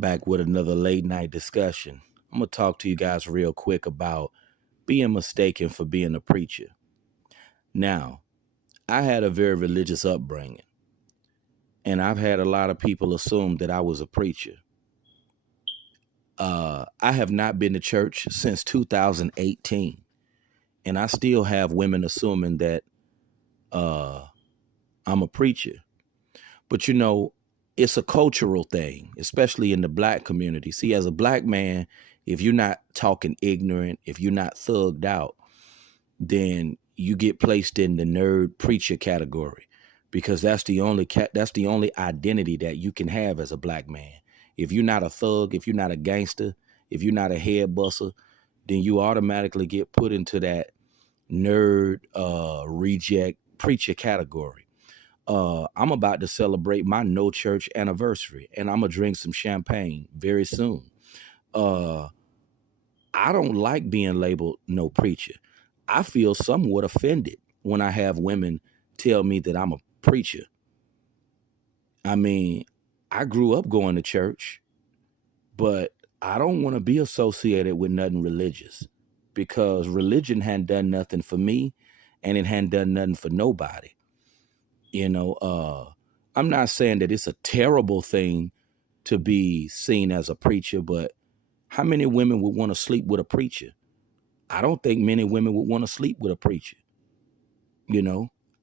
back with another late night discussion. I'm going to talk to you guys real quick about being mistaken for being a preacher. Now, I had a very religious upbringing, and I've had a lot of people assume that I was a preacher. I have not been to church since 2018, and I still have women assuming that I'm a preacher. But it's a cultural thing, especially in the black community. See, as a black man, if you're not talking ignorant, if you're not thugged out, then you get placed in the nerd preacher category, because that's the only identity that you can have as a black man. If you're not a thug, if you're not a gangster, if you're not a head busser, then you automatically get put into that nerd reject preacher category. I'm about to celebrate my no church anniversary, and I'm gonna drink some champagne very soon. I don't like being labeled no preacher. I feel somewhat offended when I have women tell me that I'm a preacher. I mean, I grew up going to church, but I don't want to be associated with nothing religious, because religion hadn't done nothing for me, and it hadn't done nothing for nobody. I'm not saying that it's a terrible thing to be seen as a preacher, but how many women would want to sleep with a preacher? I don't think many women would want to sleep with a preacher.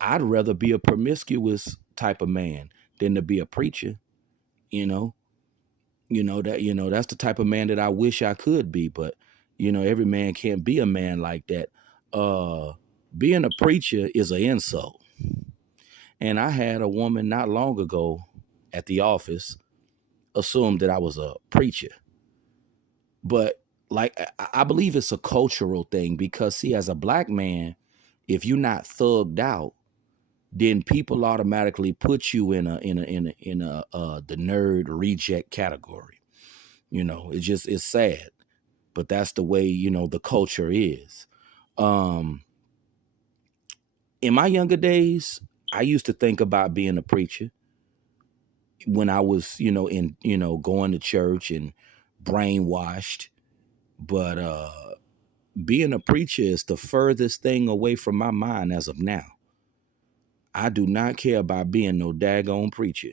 I'd rather be a promiscuous type of man than to be a preacher. You know, that's the type of man that I wish I could be, but every man can't be a man like that. Being a preacher is an insult. And I had a woman not long ago at the office assume that I was a preacher. But I believe it's a cultural thing, because see, as a black man, if you're not thugged out, then people automatically put you in the nerd reject category. It's sad, but that's the way the culture is. In my younger days, I used to think about being a preacher when I was, going to church and brainwashed. But being a preacher is the furthest thing away from my mind as of now. I do not care about being no daggone preacher.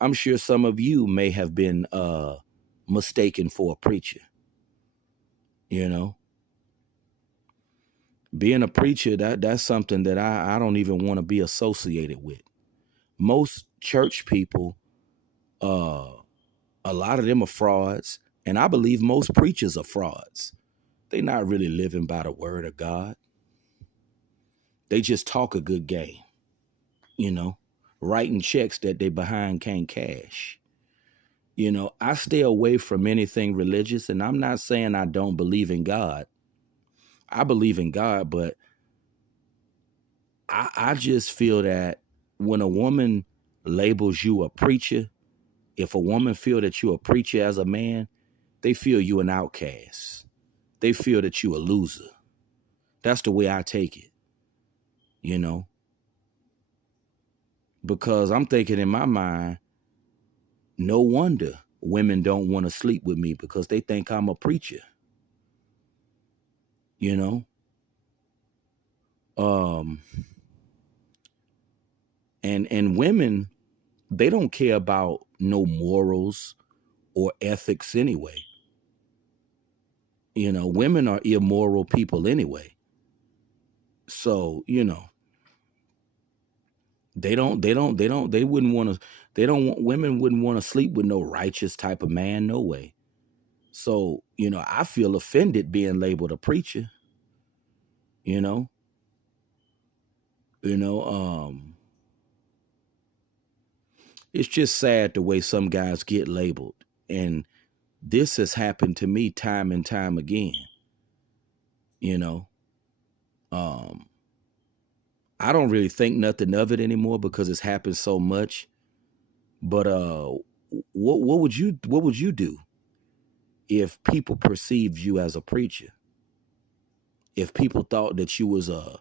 I'm sure some of you may have been mistaken for a preacher. Being a preacher, that's something that I don't even want to be associated with. Most church people, a lot of them are frauds, and I believe most preachers are frauds. They're not really living by the word of God. They just talk a good game, writing checks that they behind can't cash. I stay away from anything religious, and I'm not saying I don't believe in God. I believe in God, but I just feel that when a woman labels you a preacher, if a woman feel that you're a preacher as a man, they feel you an outcast. They feel that you a loser. That's the way I take it, because I'm thinking in my mind, no wonder women don't want to sleep with me, because they think I'm a preacher. And women, they don't care about no morals or ethics anyway. Women are immoral people anyway. So, women wouldn't want to sleep with no righteous type of man, no way. So, I feel offended being labeled a preacher, it's just sad the way some guys get labeled. And this has happened to me time and time again. I don't really think nothing of it anymore, because it's happened so much. But what would you do if people perceived you as a preacher? If people thought that you was a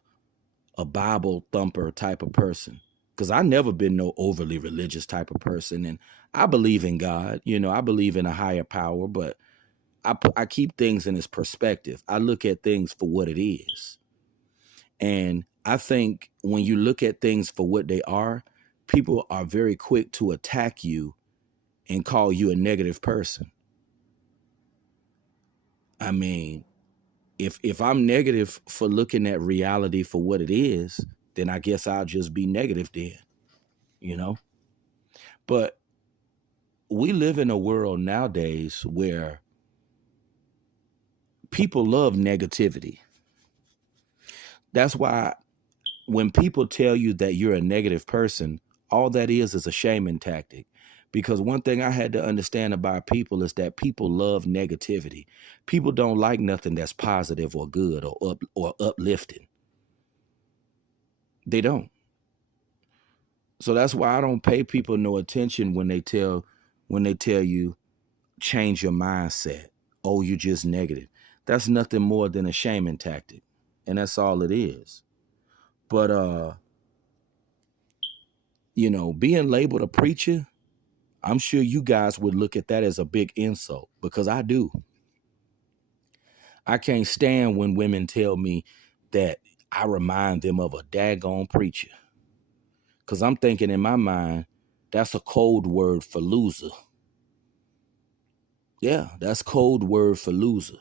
Bible thumper type of person? because I never been no overly religious type of person, and I believe in God. I believe in a higher power, but I keep things in its perspective. I look at things for what it is. And I think when you look at things for what they are, people are very quick to attack you and call you a negative person. I mean, if I'm negative for looking at reality for what it is, then I guess I'll just be negative then, you know? But we live in a world nowadays where people love negativity. That's why when people tell you that you're a negative person, all that is a shaming tactic. Because one thing I had to understand about people is that people love negativity. People don't like nothing that's positive or good or uplifting. They don't. So that's why I don't pay people no attention when they tell you change your mindset. Oh, you just negative. That's nothing more than a shaming tactic. And that's all it is. But being labeled a preacher, I'm sure you guys would look at that as a big insult, because I do. I can't stand when women tell me that I remind them of a daggone preacher. Because I'm thinking in my mind, that's a code word for loser. Yeah, that's code word for loser.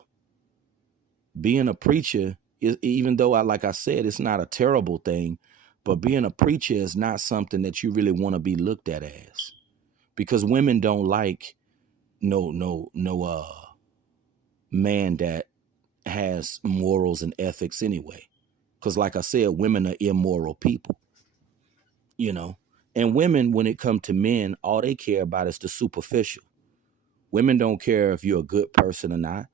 Being a preacher is, even though like I said, it's not a terrible thing, but being a preacher is not something that you really want to be looked at as, because women don't like no man that has morals and ethics anyway. Because like I said, women are immoral people, and women, when it comes to men, all they care about is the superficial. Women don't care if you're a good person or not.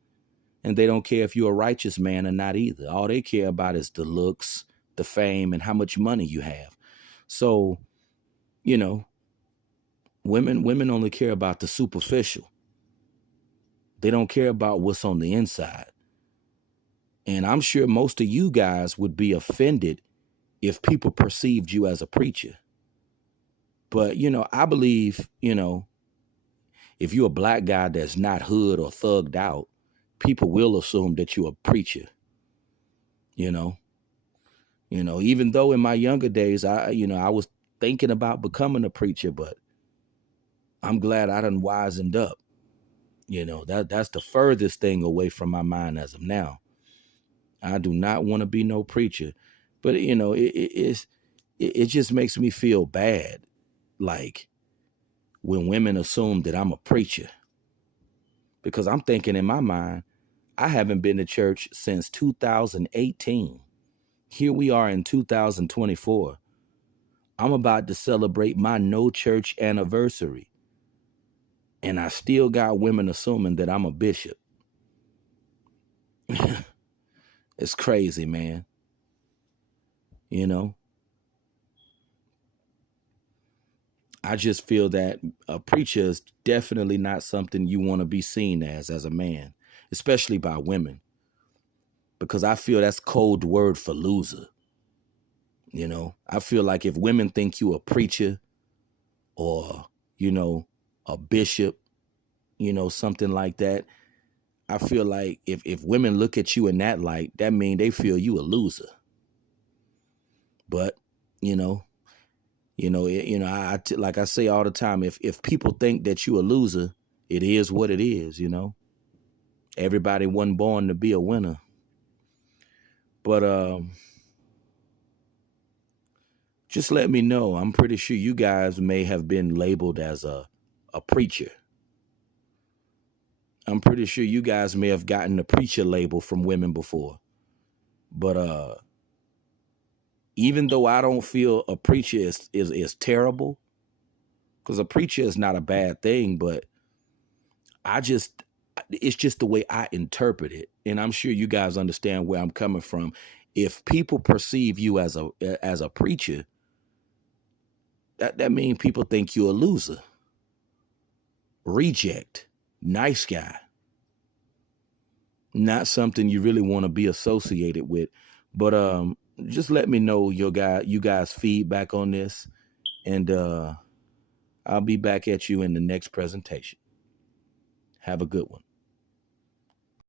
And they don't care if you're a righteous man or not either. All they care about is the looks, the fame, and how much money you have. So, women only care about the superficial. They don't care about what's on the inside. And I'm sure most of you guys would be offended if people perceived you as a preacher. But, I believe, if you're a black guy that's not hood or thugged out, people will assume that you're a preacher, even though in my younger days, I was thinking about becoming a preacher, but I'm glad I done wisened up. That's the furthest thing away from my mind as of now. I do not want to be no preacher, but it just makes me feel bad. Like when women assume that I'm a preacher, because I'm thinking in my mind, I haven't been to church since 2018. Here we are in 2024. I'm about to celebrate my no church anniversary. And I still got women assuming that I'm a bishop. It's crazy, man. I just feel that a preacher is definitely not something you want to be seen as a man, especially by women, because I feel that's code word for loser. I feel like if women think you a preacher or, a bishop, something like that, I feel like if women look at you in that light, that means they feel you a loser. But, like I say all the time, if people think that you a loser, it is what it is, Everybody wasn't born to be a winner. But just let me know. I'm pretty sure you guys may have been labeled as a preacher. I'm pretty sure you guys may have gotten the preacher label from women before. But even though I don't feel a preacher is terrible, because a preacher is not a bad thing, but it's just the way I interpret it. And I'm sure you guys understand where I'm coming from. If people perceive you as a preacher, that means people think you're a loser, reject, nice guy, not something you really want to be associated with. But just let me know you guys feedback on this. And I'll be back at you in the next presentation. Have a good one.